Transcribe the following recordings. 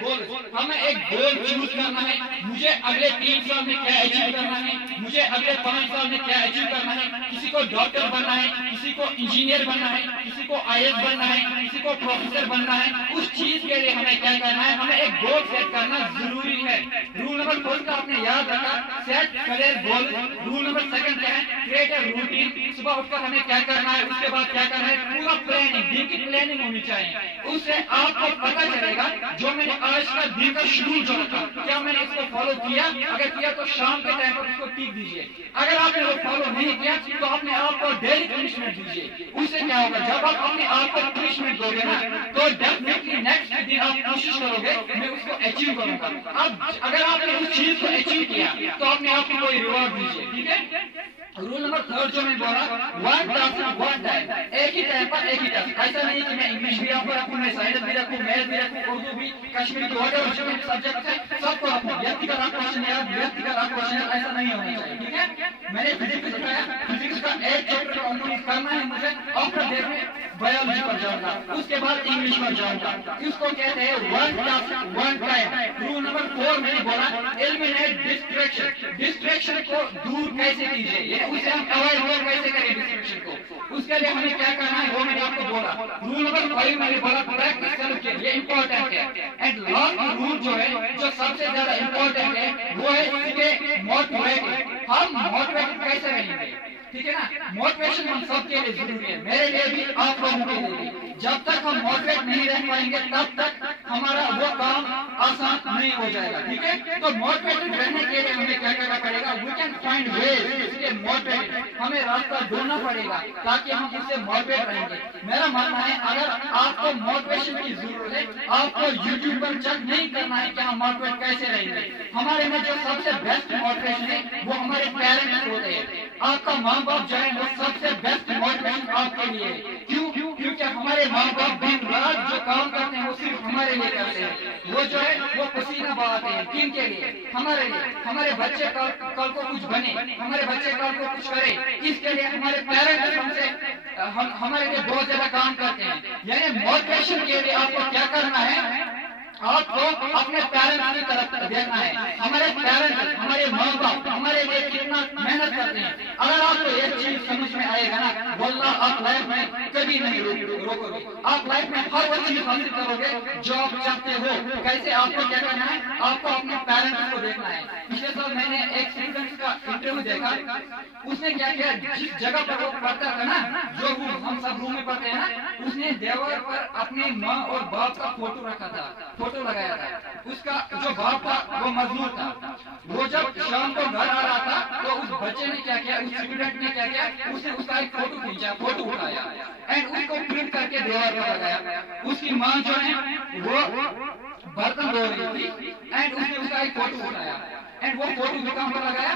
گول، ہمیں ایک گول چوز کرنا ہے. مجھے اگلے 3 سال میں کیا اچیو کرنا ہے, مجھے اگلے 5 سال میں کیا اچیو کرنا ہے. کسی کو ڈاکٹر بننا ہے, کسی کو انجینئر بننا ہے, کسی کو IAS بننا ہے, کسی کو پروفیسر بننا ہے. اس چیز کے لیے ہمیں کیا کرنا ہے, ہمیں ایک گول سیٹ کرنا ضروری ہے. رول نمبر 4 کا آپ نے یاد رکھا, set clear goal. Roll number 2 کیا ہے, کریٹ اے روٹین. صبح اٹھ کر ہمیں کیا کرنا ہے, اس کے بعد کیا کرنا ہے, پورا پلاننگ, دن کی پلاننگ ہونی چاہیے. اس سے آپ کو پتہ چلے گا جو میں نے آج کا دن کا شیڈول جو رکھا, کیا میں نے اس کو فالو کیا. اگر کیا تو شام کے ٹائم پر اس کو ٹک دیجیے. اگر آپ نے وہ فالو نہیں کیا تو اپنے آپ کو ڈیلی پنشمنٹ دیجیے. اس سے کیا ہوگا, جب آپ اپنے آپ کو پنشمنٹ دو گے نا تو ڈیفینیٹلی نیکسٹ دن آپ کوشش کرو گے میں اس کو اچیو کروں گا. اب اگر آپ نے اس چیز کو اچیو کیا تو اپنے آپ کو کوئی ریوارڈ دیجیے. ٹھیک ہے. رول نمبر 3 جو میں بولا, 1 ٹاسک 1 ٹائم, ایک ہی ٹائم پر ایک ہی ٹاسک. ایسا نہیں کہ میں انگلش بھی آپ کو رکھوں, میں سائنس بھی رکھوں, میتھ بھی رکھوں, اردو بھی, کشمیری بھی, وغیرہ جو سبجیکٹ ہے سب کو رکھوں. ویکتیگت آپ کوشچن یا ویکتیگت آپ کوشچن, ایسا نہیں ہونا چاہیے. ٹھیک ہے. میں نے فزکس بتایا, فزکس کا ایک چیپٹر کمپلیٹ کرنا ہے مجھے. آفٹر دیٹ میں بایولوجی پر جاؤں گا, اس کے بعد انگلش پر جاؤں گا. اس کو کہتے ہیں 1 ٹاسک 1 ٹائم. رول نمبر 4 میں نے بولا, ایلیمینیٹ ڈسٹریکشن. ڈسٹریکشن کو دور کیسے کیجیے, اسے ہم اوائڈ کیسے کریں ڈسٹریکشن کو. اس کے لیے ہمیں کیا کرنا ہے وہ میں نے آپ کو بولا. رول نمبر 5 میں نے بولا, پریکٹس سیلف کیئر, یہ امپورٹنٹ ہے. اینڈ لاسٹ رول جو ہے, جو سب سے زیادہ امپورٹنٹ ہے, وہ ہے اسٹے موٹیویٹڈ. ہم موٹیویٹڈ کیسے رہیں گے؟ ٹھیک ہے نا. موٹیویشن ہم سب کے لیے ضروری ہے, میرے لیے بھی, آپ لوگوں کے لیے بھی. جب تک ہم موٹیویٹ نہیں رہ پائیں گے تب تک ہمارا وہ کام آسان نہیں ہو جائے گا. ٹھیک ہے. تو موٹیویٹڈ رہنے کے لیے ہمیں کیا کرنا پڑے گا, we can find ways. Motivate ہمیں راستہ ڈھونڈنا پڑے گا تاکہ ہم اس سے موٹیویٹ رہیں گے. میرا ماننا ہے اگر آپ کو موٹیویشن کی ضرورت ہے, آپ کو یوٹیوب پر چیک نہیں کرنا ہے کہ ہم موٹیویٹ کیسے رہیں گے. ہمارے میں جو سب سے بیسٹ موٹیویشن ہے وہ ہمارے پیرنٹس ہوتے ہیں. آپ کا ماں باپ جو ہے وہ سب سے بیسٹ موٹیویشن آپ کے لیے ہے. کیونکہ ہمارے ماں باپ دن رات جو کام کرتے ہیں وہ صرف ہمارے لیے کرتے ہیں. وہ جو ہے وہ پسینہ بہاتے ہیں. کن کے لیے؟ ہمارے لیے. ہمارے بچے کل کو کچھ بنے, ہمارے بچے کل کو کچھ کرے, اس کے لیے ہمارے پیرنٹس ہم سے ہمارے لیے بہت زیادہ کام کرتے ہیں. یعنی موٹیویشن کے لیے آپ کو کیا کرنا ہے, آپ کو اپنے پیرنٹس کی طرف دیکھنا ہے. ہمارے پیرنٹس, ہمارے ماں باپ ہمارے لیے کتنا محنت کرتے ہیں. اگر آپ کو ایک چیز سمجھ میں آئے گا نا, واللہ آپ لائف میں کبھی نہیں روکو گے. آپ لائف میں ہر وہ چیز حاصل کرو گے جو آپ چاہتے ہو. کیسے؟ آپ کو کیا کرنا ہے, آپ کو اپنے پیرنٹس کو دیکھنا ہے. پچھلے سال میں نے ایک اسٹوڈنٹ کا انٹرویو دیکھا, اس نے کیا کیا, جس جگہ پر وہ پڑھتا تھا نا, جو ہم سب روم میں پڑھتے ہیں نا, اس نے دیوار پر اپنے ماں اور باپ کا فوٹو رکھا تھا, فوٹو لگایا تھا. اس کا جو باپ تھا وہ مزدور تھا. وہ جب شام کو گھر آ رہا تھا تو اس بچے نے کیا کیا, اس اسٹوڈنٹ نے کیا کیا, اس نے اس کا ایک فوٹو کھینچا, فوٹو اٹھایا اینڈ اس کو پرنٹ کر کے دیوار پر لگایا. اس کی ماں جو ہے وہ برتن دھو رہی تھی اینڈ اس نے اس کا ایک فوٹو اٹھایا اینڈ وہ فوٹو دکان پر لگایا,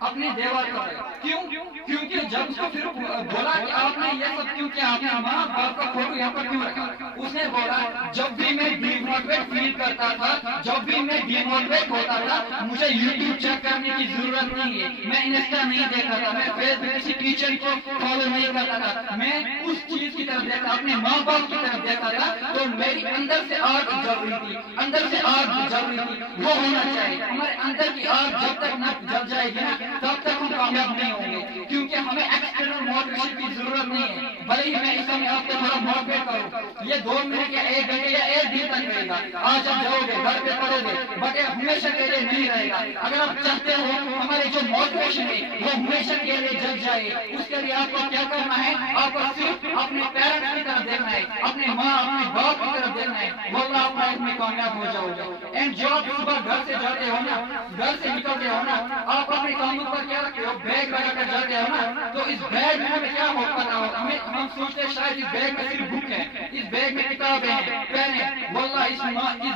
اپنے دیوار پر لگایا. کیوں؟ کیونکہ جب اس کو پھر بولا کہ آپ نے یہ سب کیوں کیا, آپ نے ماں باپ کا فوٹو یہاں پر کیوں رکھا, اس نے بولا جب بھی میں ڈی موٹیویٹ فیل کرتا تھا, جب بھی میں ڈی موٹیویٹ ہوتا تھا, مجھے یوٹیوب چیک کرنے کی ضرورت نہیں ہے, میں انسٹا نہیں دیکھتا تھا, میں فیس بک کسی ٹیچر کو فالو نہیں کرتا تھا, میں اس چیز کی طرف دیکھتا, اپنے ماں باپ کی طرف دیکھتا تھا. تو میری اندر سے آگ جل رہی تھی, اندر سے آگ جل رہی تھی. وہ ہونا چاہیے. ہمارے اندر کی آگ جب تک نہ جل جائے گی نا تب تک ہم کامیاب نہیں ہوں گے. کیونکہ ہمیں ایکسٹرنل موٹیویشن کی ضرورت نہیں ہے. بھلے ہی میں اس میں آپ کو تھوڑا موٹیویٹ کروں, یہ 2 منٹ یا 1 گھنٹے یا 1 دن تک رہے گا. آج آپ جاؤ گے, گھر پہ پڑھو گے, بٹ یہ ہمیشہ کے لیے نہیں رہے گا. اگر آپ چاہتے ہو ہمارے جو موٹیویشن ہے وہ ہمیشہ کے لیے جل جائے, اس کے لیے آپ کو کیا کرنا ہے, آپ کو صرف اپنے پیرنٹس کی طرف دیکھنا ہے, اپنے ماں اپنے باپ کی طرف دیکھنا ہے. واللہ آپ لائف میں کامیاب ہو جاؤ گے. اینڈ جو آپ صبح گھر سے جاتے ہو نا, گھر سے نکلتے ہو نا, آپ اپنے کاموں پر کیا رکھتے ہو, بیگ لگا کر جاتے ہو نا, تو اس بیگ میں ہمیں کیا پتا ہو, ہم سوچتے ہیں شاید اس بیگ میں صرف بک ہے, اس بیگ میں کتابیں ہیں, پین ہے. واللہ اس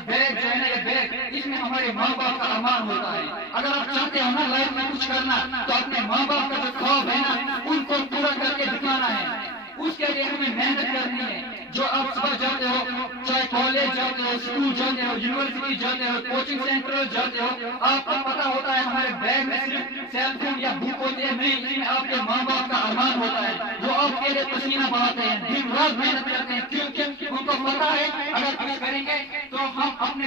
بیگ جو ہے نا, یہ بیگ, اس میں ہمارے ماں باپ کا امان ہوتا ہے. اگر آپ چاہتے ہو نا لائف میں کچھ کرنا, تو اپنے ماں باپ کا جو خواب ہے نا ان کو پورا کر کے دکھانا ہے. اس کے لیے ہمیں محنت کرنی ہے. جو آپ صبح جاتے ہو, چاہے کالج جاتے ہو, اسکول جاتے ہو, یونیورسٹی جاتے ہو, کوچنگ سینٹر جاتے ہو, آپ کو پتا ہوتا ہے ہمارے بیگ میں صرف سیل فون یا بک ہوتی ہے نہیں, اس میں آپ کے ماں باپ کا ارمان ہوتا ہے. وہ آپ کے لیے پسینہ بہاتے ہیں, دن رات محنت کرتے ہیں, کیونکہ ان کو پتا ہے اگر کچھ کریں گے تو ہم اپنے